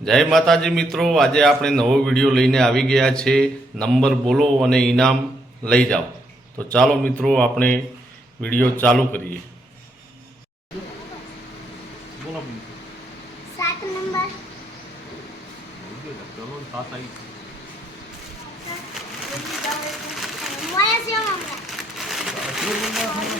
જય માતાજી મિત્રો આજે આપણે નવો વિડીયો લઈને આવી ગયા છે નંબર બોલો અને ઇનામ લઈ જાઓ તો ચાલો મિત્રો આપણે વિડીયો ચાલુ કરીએ સાત number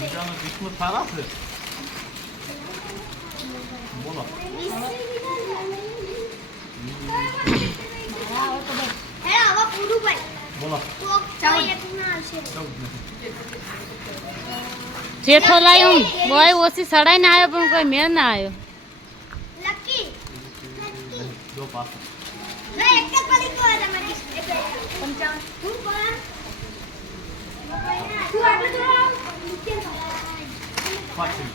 Müjdanın kısmı tarafı. Bola. Her hava kuru bay. Bola. Çeto layım. Boy o si saray ne ayıp onu koy ne ayıp. Lucky. Lucky. Yok pas. Ne ekte Quatschen.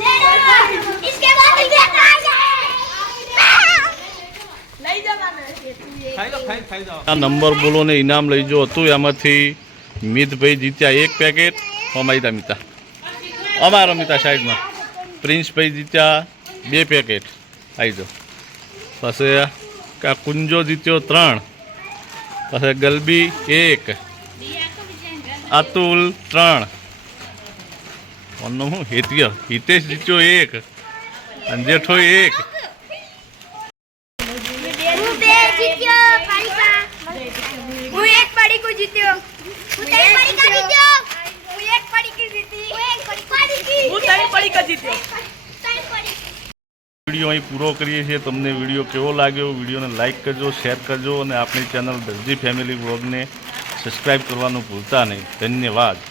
Nee, nein, nein, ich geh mal in die Nase! Number બોલોને ને ઇનામ લઈ જો હતું એમાંથી મિતભાઈ જીત્યા એક packet અમારી મિતા અમારો મિતા સાઈડમાં પ્રિન્સભાઈ જીત્યા બે પેકેટ આવી જો પછી કા કુંજો જીત્યો ત્રણ પછી ગલબી એક આતુલ ત્રણ વનમો હેતિય હિતેશ જીચો એક અંજે ઠો એક હું બે જીત્યો પાડીકા હું એક પાડી હું જીત્યો હું એક જીતી હું એક વિડીયો અહીં પૂરો કરીએ છીએ તમને વિડીયો કેવો લાગ્યો વિડીયોને લાઇક કરજો શેર કરજો અને આપણી ચેનલ દરજી ફેમિલી બ્લોગને સબસ્ક્રાઈબ કરવાનું ભૂલતા નહીં ધન્યવાદ